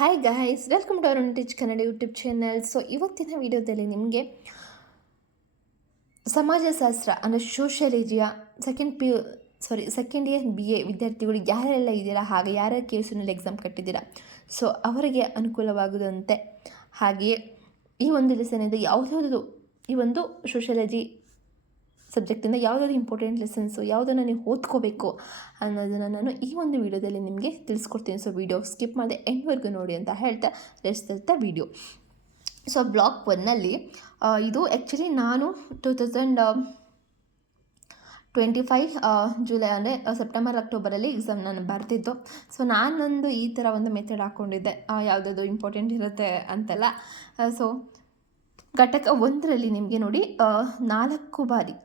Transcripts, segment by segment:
Hi guys, welcome to our teach Kannada YouTube channel. So ಇವತ್ತಿನ ವಿಡಿಯೋದಲ್ಲಿ ನಿಮಗೆ ಸಮಾಜಶಾಸ್ತ್ರ ಅಂದರೆ ಸೋಷಿಯಾಲಜಿಯ ಸೆಕೆಂಡ್ ಇಯರ್ BA ವಿದ್ಯಾರ್ಥಿಗಳು ಯಾರೆಲ್ಲ ಇದ್ದೀರಾ, ಹಾಗೆ ಯಾರ್ಯಾರು KSUನಲ್ಲಿ ಎಕ್ಸಾಮ್ ಕಟ್ಟಿದ್ದೀರಾ, ಸೊ ಅವರಿಗೆ ಅನುಕೂಲವಾಗುವಂತೆ ಹಾಗೆಯೇ ಈ ಒಂದು ಲೆಸನಿಂದ ಯಾವುದಾದ್ರು ಈ ಒಂದು ಸೋಷಿಯಾಲಜಿ ಸಬ್ಜೆಕ್ಟಿಂದ ಯಾವುದಾದ್ರು ಇಂಪಾರ್ಟೆಂಟ್ ಲೆಸನ್ಸು ಯಾವುದನ್ನು ನೀವು ಓದ್ಕೋಬೇಕು ಅನ್ನೋದನ್ನು ನಾನು ಈ ಒಂದು ವಿಡಿಯೋದಲ್ಲಿ ನಿಮಗೆ ತಿಳಿಸ್ಕೊಡ್ತೀನಿ. ಸೊ ವಿಡಿಯೋ ಸ್ಕಿಪ್ ಮಾಡಿದೆ ಎಂಡ್ವರೆಗೂ ನೋಡಿ ಅಂತ ಹೇಳ್ತಾ ರೆಸ್ಟ್ ವಿಡಿಯೋ. ಸೊ ಬ್ಲಾಕ್ 1ನಲ್ಲಿ ಇದು ಆ್ಯಕ್ಚುಲಿ ನಾನು 2025 ಜುಲೈ ಅಂದರೆ ಸೆಪ್ಟೆಂಬರ್ ಅಕ್ಟೋಬರಲ್ಲಿ ಎಕ್ಸಾಮ್ ನಾನು ಬರ್ತಿದ್ದು. ಸೊ ನಾನೊಂದು ಈ ಥರ ಒಂದು ಮೆಥಡ್ ಹಾಕ್ಕೊಂಡಿದ್ದೆ, ಯಾವುದಾದ್ರು ಇಂಪಾರ್ಟೆಂಟ್ ಇರುತ್ತೆ ಅಂತೆಲ್ಲ. ಸೊ ಘಟಕ 1ರಲ್ಲಿ ನಿಮಗೆ ನೋಡಿ 4 ಬಾರಿ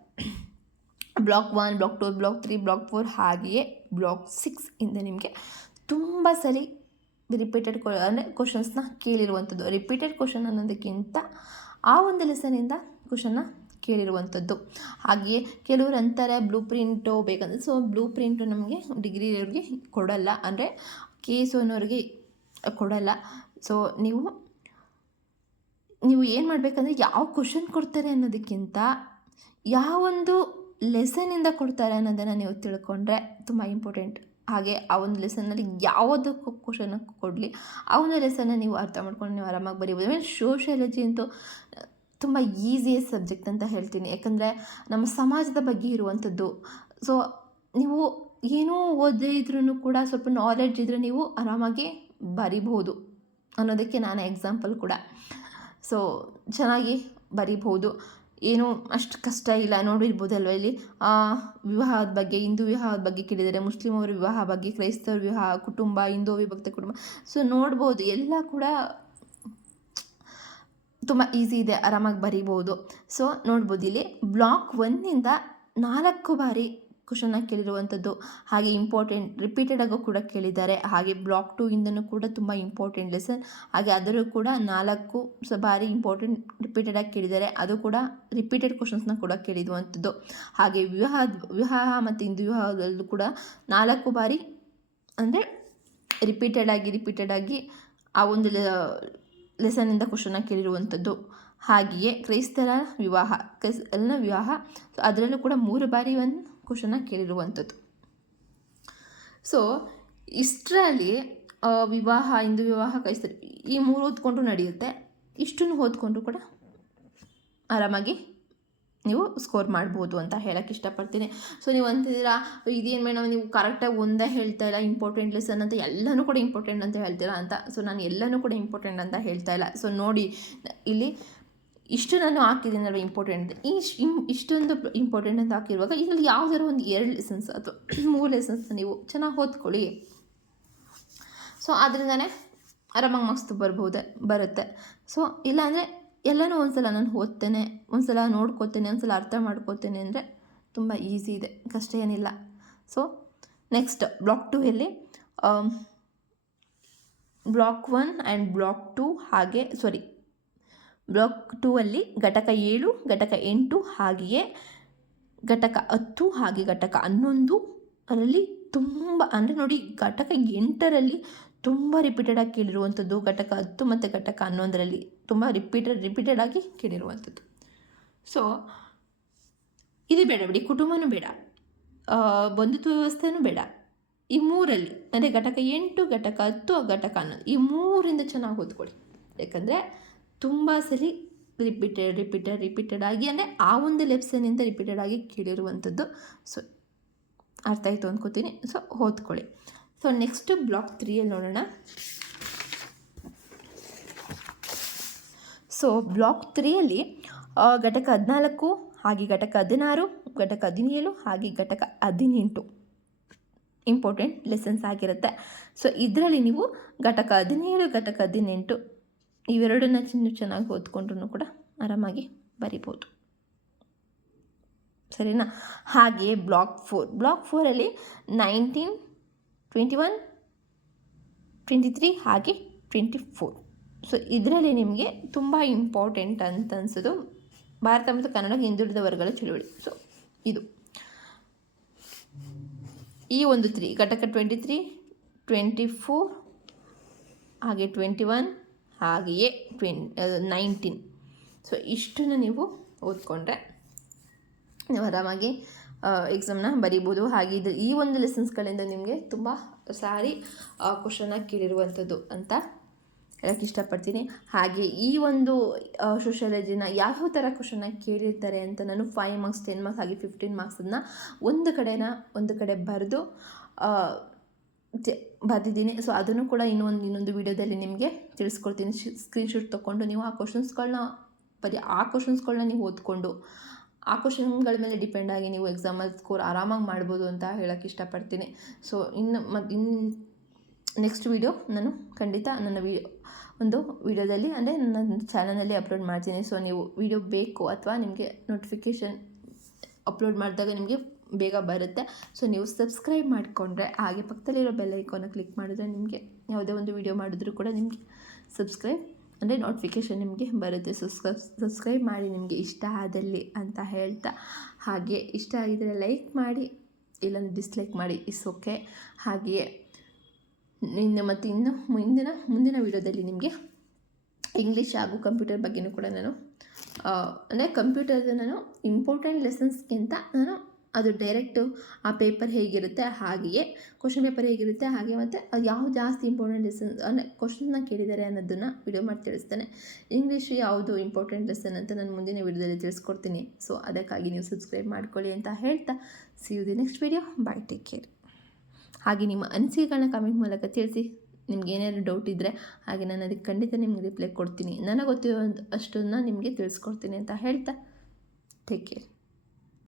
ಬ್ಲಾಕ್ 1, ಬ್ಲಾಕ್ 2, ಬ್ಲಾಕ್ 3, ಬ್ಲಾಕ್ 4 ಹಾಗೆಯೇ ಬ್ಲಾಕ್ 6 ಇಂದ ನಿಮಗೆ ತುಂಬ ಸಲ ರಿಪೀಟೆಡ್ ಅಂದರೆ ಕ್ವಶನ್ಸ್ನ ಕೇಳಿರುವಂಥದ್ದು. ರಿಪೀಟೆಡ್ ಕ್ವಶನ್ ಅನ್ನೋದಕ್ಕಿಂತ ಆ ಒಂದು ಲೆಸನಿಂದ ಕ್ವಶನ್ನ ಕೇಳಿರುವಂಥದ್ದು. ಹಾಗೆಯೇ ಕೆಲವರು ಅಂತಾರೆ ಬ್ಲೂ ಪ್ರಿಂಟು ಬೇಕಂದರೆ, ಸೊ ಬ್ಲೂ ಪ್ರಿಂಟು ನಮಗೆ ಡಿಗ್ರಿಯವ್ರಿಗೆ ಕೊಡಲ್ಲ, ಅಂದರೆ KSUನವ್ರಿಗೆ ಕೊಡಲ್ಲ. ಸೊ ನೀವು ಏನು ಮಾಡಬೇಕಂದ್ರೆ ಯಾವ ಕ್ವಶನ್ ಕೊಡ್ತಾರೆ ಅನ್ನೋದಕ್ಕಿಂತ ಯಾವೊಂದು ಲೆಸನಿಂದ ಕೊಡ್ತಾರೆ ಅನ್ನೋದನ್ನು ನೀವು ತಿಳ್ಕೊಂಡ್ರೆ ತುಂಬ ಇಂಪಾರ್ಟೆಂಟ್. ಹಾಗೆ ಆ ಒಂದು ಲೆಸನ್ನಲ್ಲಿ ಯಾವುದಕ್ಕೂ ಕ್ವಶನ್ ಕೊಡಲಿ, ಆ ಒಂದು ಲೆಸನ್ನ ನೀವು ಅರ್ಥ ಮಾಡ್ಕೊಂಡು ನೀವು ಆರಾಮಾಗಿ ಬರೀಬೋದು. ಆಮೇಲೆ ಸೋಷಿಯಾಲಜಿ ಅಂತೂ ತುಂಬ ಈಸಿಯೆಸ್ಟ್ ಸಬ್ಜೆಕ್ಟ್ ಅಂತ ಹೇಳ್ತೀನಿ, ಯಾಕಂದರೆ ನಮ್ಮ ಸಮಾಜದ ಬಗ್ಗೆ ಇರುವಂಥದ್ದು. ಸೊ ನೀವು ಏನೂ ಓದದೇ ಇದ್ರೂ ಕೂಡ ಸ್ವಲ್ಪ ನಾಲೆಡ್ಜ್ ಇದ್ದರೆ ನೀವು ಆರಾಮಾಗಿ ಬರಿಬಹುದು ಅನ್ನೋದಕ್ಕೆ ನಾನು ಎಕ್ಸಾಂಪಲ್ ಕೂಡ. ಸೊ ಚೆನ್ನಾಗಿ ಬರಿಬಹುದು, ಏನೂ ಅಷ್ಟು ಕಷ್ಟ ಇಲ್ಲ. ನೋಡಿರ್ಬೋದಲ್ವ ಇಲ್ಲಿ ವಿವಾಹದ ಬಗ್ಗೆ, ಹಿಂದೂ ವಿವಾಹದ ಬಗ್ಗೆ ಕೇಳಿದ್ದಾರೆ, ಮುಸ್ಲಿಂ ಅವರ ವಿವಾಹ ಬಗ್ಗೆ, ಕ್ರೈಸ್ತವ ವಿವಾಹ, ಕುಟುಂಬ, ಹಿಂದೂ ವಿಭಕ್ತ ಕುಟುಂಬ. ಸೊ ನೋಡ್ಬೋದು ಎಲ್ಲ ಕೂಡ ತುಂಬ ಈಸಿ ಇದೆ, ಆರಾಮಾಗಿ ಬರಿಬೋದು. ಸೊ ನೋಡ್ಬೋದು ಇಲ್ಲಿ ಬ್ಲಾಕ್ 1ನಿಂದ 4 ಬಾರಿ ಕ್ವಶನ್ನ ಕೇಳಿರುವಂಥದ್ದು. ಹಾಗೆ ಇಂಪಾರ್ಟೆಂಟ್ ರಿಪೀಟೆಡಾಗೂ ಕೂಡ ಕೇಳಿದ್ದಾರೆ. ಹಾಗೆ ಬ್ಲಾಕ್ 2ಇಂದನೂ ಕೂಡ ತುಂಬ ಇಂಪಾರ್ಟೆಂಟ್ ಲೆಸನ್, ಹಾಗೆ ಅದರಲ್ಲೂ ಕೂಡ 4 ಬಾರಿ ಇಂಪಾರ್ಟೆಂಟ್ ರಿಪೀಟೆಡಾಗಿ ಕೇಳಿದ್ದಾರೆ. ಅದು ಕೂಡ ರಿಪೀಟೆಡ್ ಕ್ವಶನ್ಸ್ನ ಕೂಡ ಕೇಳಿರುವಂಥದ್ದು. ಹಾಗೆ ವಿವಾಹ ಮತ್ತು ಹಿಂದೂ ವಿವಾಹದಲ್ಲೂ ಕೂಡ 4 ಬಾರಿ ಅಂದರೆ ರಿಪೀಟೆಡಾಗಿ ಆ ಒಂದು ಲೆಸನ್ನಿಂದ ಕ್ವಶನ್ನ ಕೇಳಿರುವಂಥದ್ದು. ಹಾಗೆಯೇ ಕ್ರೈಸ್ತರ ವಿವಾಹ, ಸೊ ಅದರಲ್ಲೂ ಕೂಡ 3 ಬಾರಿ ಒಂದು ಕ್ವಶನ್ನ ಕೇಳಿರುವಂಥದ್ದು. ಸೊ ಇಷ್ಟರಲ್ಲಿ ವಿವಾಹ, ಹಿಂದೂ ವಿವಾಹ, ಕ್ರೈಸ್ತರ ಈ 3 ಓದ್ಕೊಂಡ್ರು ನಡೆಯುತ್ತೆ. ಇಷ್ಟನ್ನು ಓದ್ಕೊಂಡ್ರು ಕೂಡ ಆರಾಮಾಗಿ ನೀವು ಸ್ಕೋರ್ ಮಾಡ್ಬೋದು ಅಂತ ಹೇಳಕ್ಕೆ ಇಷ್ಟಪಡ್ತೀನಿ. ಸೊ ನೀವು ಅಂತಿದ್ದೀರಾ ಇದೇನು ಮೇಡಮ್ ನೀವು ಕರೆಕ್ಟಾಗಿ ಒಂದೇ ಹೇಳ್ತಾ ಇಲ್ಲ, ಇಂಪಾರ್ಟೆಂಟ್ ಲೆಸನ್ ಅಂತ ಎಲ್ಲನೂ ಕೂಡ ಇಂಪಾರ್ಟೆಂಟ್ ಅಂತ ಹೇಳ್ತೀರಾ ಅಂತ. ಸೊ ನಾನು ಎಲ್ಲನೂ ಕೂಡ ಇಂಪಾರ್ಟೆಂಟ್ ಅಂತ ಹೇಳ್ತಾ ಇಲ್ಲ. ಸೊ ನೋಡಿ ಇಲ್ಲಿ ಇಷ್ಟು ನಾನು ಹಾಕಿದ್ದೀನಿ ಅಲ್ವ ಇಂಪಾರ್ಟೆಂಟ್, ಇಷ್ಟೊಂದು ಇಂಪಾರ್ಟೆಂಟ್ ಅಂತ ಹಾಕಿರುವಾಗ ಇದರಲ್ಲಿ ಯಾವುದಾದ್ರು ಒಂದು 2 ಲೆಸನ್ಸ್ ಅಥವಾ 3 ಲೆಸನ್ಸ್ನ ನೀವು ಚೆನ್ನಾಗಿ ಓದ್ಕೊಳ್ಳಿ. ಸೊ ಅದರಿಂದನೇ ಆರಾಮಾಗಿ ಮಾರ್ಕ್ಸ್ ಬರುತ್ತೆ. ಸೊ ಇಲ್ಲಾಂದರೆ ಎಲ್ಲನೂ ಒಂದ್ಸಲ ನಾನು ಓದ್ತೇನೆ, ಒಂದ್ಸಲ ನೋಡ್ಕೋತೇನೆ, ಒಂದ್ಸಲ ಅರ್ಥ ಮಾಡ್ಕೋತೇನೆ ಅಂದರೆ ತುಂಬ ಈಸಿ ಇದೆ, ಕಷ್ಟ ಏನಿಲ್ಲ. ಸೊ ನೆಕ್ಸ್ಟ್ ಬ್ಲಾಕ್ 2ಯಲ್ಲಿ ಬ್ಲಾಕ್ 1 ಆ್ಯಂಡ್ ಬ್ಲಾಕ್ 2 ಹಾಗೆ ಬ್ಲಾಕ್ 2ಅಲ್ಲಿ ಘಟಕ 7, ಘಟಕ 8 ಹಾಗೆಯೇ ಘಟಕ 10 ಹಾಗೆ ಘಟಕ 11 ಅದರಲ್ಲಿ ತುಂಬ ಅಂದರೆ ನೋಡಿ ಘಟಕ 8ರಲ್ಲಿ ತುಂಬ ರಿಪೀಟೆಡಾಗಿ ಕೇಳಿರುವಂಥದ್ದು, ಘಟಕ 10 ಮತ್ತು ಘಟಕ 11ರಲ್ಲಿ ತುಂಬ ರಿಪೀಟೆಡಾಗಿ ಕೇಳಿರುವಂಥದ್ದು. ಸೊ ಇದು ಬೇಡ ಬಿಡಿ, ಕುಟುಂಬನೂ ಬೇಡ, ಬಂಧುತ್ವ ವ್ಯವಸ್ಥೆನೂ ಬೇಡ. ಈ 3ರಲ್ಲಿ ಅಂದರೆ ಘಟಕ 8, ಘಟಕ 10, ಘಟಕ 11 ಈ 3ರಿಂದ ಚೆನ್ನಾಗಿ ಓದ್ಕೊಳ್ಳಿ. ಯಾಕಂದರೆ ತುಂಬ ಸಲ ರಿಪೀಟೆಡಾಗಿ ಅಂದರೆ ಆ ಒಂದು ಲೆಸನ್ನಿಂದ ರಿಪೀಟೆಡಾಗಿ ಕೇಳಿರುವಂಥದ್ದು. ಸೊ ಅರ್ಥ ಆಯಿತು ಅಂದ್ಕೋತೀನಿ. ಸೊ ಓದ್ಕೊಳ್ಳಿ. ಸೊ ನೆಕ್ಸ್ಟು ಬ್ಲಾಕ್ 3ಯಲ್ಲಿ ನೋಡೋಣ. ಸೊ ಬ್ಲಾಕ್ 3ಯಲ್ಲಿ ಘಟಕ 14 ಹಾಗೆ ಘಟಕ 16, ಘಟಕ 17 ಹಾಗೆ ಘಟಕ 18 ಇಂಪಾರ್ಟೆಂಟ್ ಲೆಸನ್ಸ್ ಆಗಿರುತ್ತೆ. ಸೊ ಇದರಲ್ಲಿ ನೀವು ಘಟಕ 17, ಘಟಕ 18 ಇವೆರಡನ್ನ ಚೆನ್ನಾಗಿ ಓದ್ಕೊಂಡ್ರೂ ಕೂಡ ಆರಾಮಾಗಿ ಬರಿಬೋದು, ಸರಿನಾ? ಹಾಗೆಯೇ ಬ್ಲಾಕ್ 4ರಲ್ಲಿ 19, 21, 23 ಹಾಗೆ 24. ಸೊ ಇದರಲ್ಲಿ ನಿಮಗೆ ತುಂಬ ಇಂಪಾರ್ಟೆಂಟ್ ಅಂತ ಅನಿಸೋದು ಭಾರತ ಮತ್ತು ಕನ್ನಡ ಹಿಂದುಳಿದ ವರ್ಗಗಳ ಚಳುವಳಿ. ಸೊ ಇದು ಈ ಒಂದು 3 ಘಟಕ 23, 24 ಹಾಗೆ 21 ಹಾಗೆಯೇ 19. ಸೊ ಇಷ್ಟನ್ನು ನೀವು ಓದ್ಕೊಂಡ್ರೆ ನೀವು ಆರಾಮಾಗಿ ಎಕ್ಸಾಮ್ನ ಬರೀಬೋದು. ಹಾಗೆ ಈ ಒಂದು ಲೆಸನ್ಸ್ಗಳಿಂದ ನಿಮಗೆ ತುಂಬ ಸಾರಿ ಕ್ವಶನ್ನ ಕೇಳಿರುವಂಥದ್ದು ಅಂತ ಹೇಳೋಕ್ಕೆ ಇಷ್ಟಪಡ್ತೀನಿ. ಹಾಗೆ ಈ ಒಂದು ಸೋಷಿಯಾಲಜಿನ ಯಾವ್ಯಾವ ಥರ ಕ್ವಶನ್ನ ಕೇಳಿರ್ತಾರೆ ಅಂತ ನಾನು 5 ಮಾರ್ಕ್ಸ್ 10 ಮಾರ್ಕ್ಸ್ ಹಾಗೆ 15 ಮಾರ್ಕ್ಸನ್ನು ಒಂದು ಕಡೆ ಬರೆದು ಬರೆದಿದ್ದೀನಿ. ಸೊ ಅದನ್ನು ಕೂಡ ಇನ್ನೊಂದು ವೀಡಿಯೋದಲ್ಲಿ ನಿಮಗೆ ತಿಳಿಸ್ಕೊಡ್ತೀನಿ. ಸ್ಕ್ರೀನ್ಶಾಟ್ ತೊಗೊಂಡು ನೀವು ಆ ಕ್ವಶನ್ಸ್ಗಳನ್ನ ನೀವು ಓದ್ಕೊಂಡು ಆ ಕ್ವಶನ್ಗಳ ಮೇಲೆ ಡಿಪೆಂಡ್ ಆಗಿ ನೀವು ಎಕ್ಸಾಮಲ್ಲಿ ಸ್ಕೋರ್ ಆರಾಮಾಗಿ ಮಾಡ್ಬೋದು ಅಂತ ಹೇಳೋಕ್ಕೆ ಇಷ್ಟಪಡ್ತೀನಿ. ಸೊ ಇನ್ನು ನೆಕ್ಸ್ಟ್ ವೀಡಿಯೋ ನಾನು ಖಂಡಿತ ನನ್ನ ಒಂದು ವೀಡಿಯೋದಲ್ಲಿ ಅಂದರೆ ನನ್ನ ಚಾನಲಲ್ಲಿ ಅಪ್ಲೋಡ್ ಮಾಡ್ತೀನಿ. ಸೊ ನೀವು ವೀಡಿಯೋ ಬೇಕು ಅಥವಾ ನಿಮಗೆ ನೋಟಿಫಿಕೇಷನ್ ಅಪ್ಲೋಡ್ ಮಾಡಿದಾಗ ನಿಮಗೆ ಬೇಗ ಬರುತ್ತೆ. ಸೊ ನೀವು ಸಬ್ಸ್ಕ್ರೈಬ್ ಮಾಡಿಕೊಂಡ್ರೆ ಹಾಗೆ ಪಕ್ಕದಲ್ಲಿರೋ ಬೆಲ್ ಐಕಾನ ಕ್ಲಿಕ್ ಮಾಡಿದ್ರೆ ನಿಮಗೆ ಯಾವುದೇ ಒಂದು ವೀಡಿಯೋ ಮಾಡಿದ್ರೂ ಕೂಡ ನಿಮಗೆ ಸಬ್ಸ್ಕ್ರೈಬ್ ಅಂದರೆ ನೋಟಿಫಿಕೇಷನ್ ನಿಮಗೆ ಬರುತ್ತೆ. ಸೊ ಸಬ್ಸ್ಕ್ರೈಬ್ ಮಾಡಿ ನಿಮಗೆ ಇಷ್ಟ ಆದಲ್ಲಿ ಅಂತ ಹೇಳ್ತಾ, ಹಾಗೆ ಇಷ್ಟ ಆಗಿದರೆ ಲೈಕ್ ಮಾಡಿ, ಇಲ್ಲಾಂದರೆ ಡಿಸ್ಲೈಕ್ ಮಾಡಿ, ಇಟ್ಸ್ ಓಕೆ. ಹಾಗೆಯೇ ಮುಂದಿನ ವೀಡಿಯೋದಲ್ಲಿ ನಿಮಗೆ ಇಂಗ್ಲೀಷ್ ಹಾಗೂ ಕಂಪ್ಯೂಟರ್ ಬಗ್ಗೆಯೂ ಕೂಡ ನಾನು ಅಂದರೆ ಕಂಪ್ಯೂಟರ್ದು ನಾನು ಇಂಪಾರ್ಟೆಂಟ್ ಲೆಸನ್ಸ್ಗಿಂತ ನಾನು ಅದು ಡೈರೆಕ್ಟು ಆ ಪೇಪರ್ ಹೇಗಿರುತ್ತೆ ಹಾಗೆಯೇ ಕ್ವಶನ್ ಪೇಪರ್ ಹೇಗಿರುತ್ತೆ ಹಾಗೆ ಮತ್ತು ಅದು ಯಾವುದು ಜಾಸ್ತಿ ಇಂಪಾರ್ಟೆಂಟ್ ಲೆಸನ್ ಅಂದರೆ ಕ್ವಶನ್ನ ಕೇಳಿದ್ದಾರೆ ಅನ್ನೋದನ್ನು ವಿಡಿಯೋ ಮಾಡಿ ತಿಳಿಸ್ತೇನೆ. ಇಂಗ್ಲೀಷು ಯಾವುದು ಇಂಪಾರ್ಟೆಂಟ್ ಲೆಸನ್ ಅಂತ ನಾನು ಮುಂದಿನ ವೀಡಿಯೋದಲ್ಲಿ ತಿಳಿಸ್ಕೊಡ್ತೀನಿ. ಸೊ ಅದಕ್ಕಾಗಿ ನೀವು ಸಬ್ಸ್ಕ್ರೈಬ್ ಮಾಡ್ಕೊಳ್ಳಿ ಅಂತ ಹೇಳ್ತಾ, see you the next video. Bye, take care. ಹಾಗೆ ನಿಮ್ಮ ಅನಿಸಿಕೆಗಳನ್ನ ಕಮೆಂಟ್ ಮೂಲಕ ತಿಳಿಸಿ. ನಿಮ್ಗೆ ಏನಾದರೂ ಡೌಟ್ ಇದ್ದರೆ ಹಾಗೆ ನಾನು ಅದಕ್ಕೆ ಖಂಡಿತ ನಿಮ್ಗೆ ರಿಪ್ಲೈ ಕೊಡ್ತೀನಿ. ನನಗೆ ಗೊತ್ತಿರೋ ಅಷ್ಟನ್ನು ನಿಮಗೆ ತಿಳಿಸ್ಕೊಡ್ತೀನಿ ಅಂತ ಹೇಳ್ತಾ, ಟೇಕ್ ಕೇರ್.